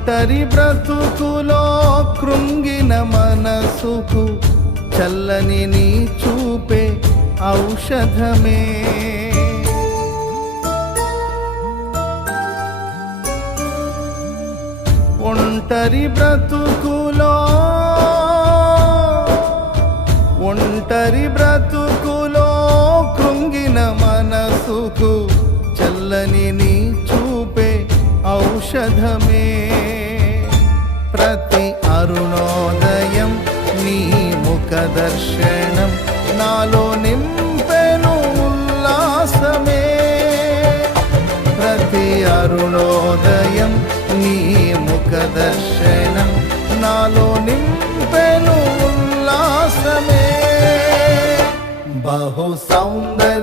ఒంటరి బ్రతుకులో కృంగిన మనసుకు చల్లని నీ చూపే ఔషధమే. ఒంటరి బ్రతుకులో కృంగిన మనసుకు చల్లని నీ చూపే ఔషధమే. ప్రతి అరుణోదయం నీ ముఖ దర్శనం నాలో నింపెను ఉల్లాసమే. ప్రతి అరుణోదయం నీ ముఖ దర్శనం నాలో నింపెను ఉల్లాసమే. బహు సౌందర్య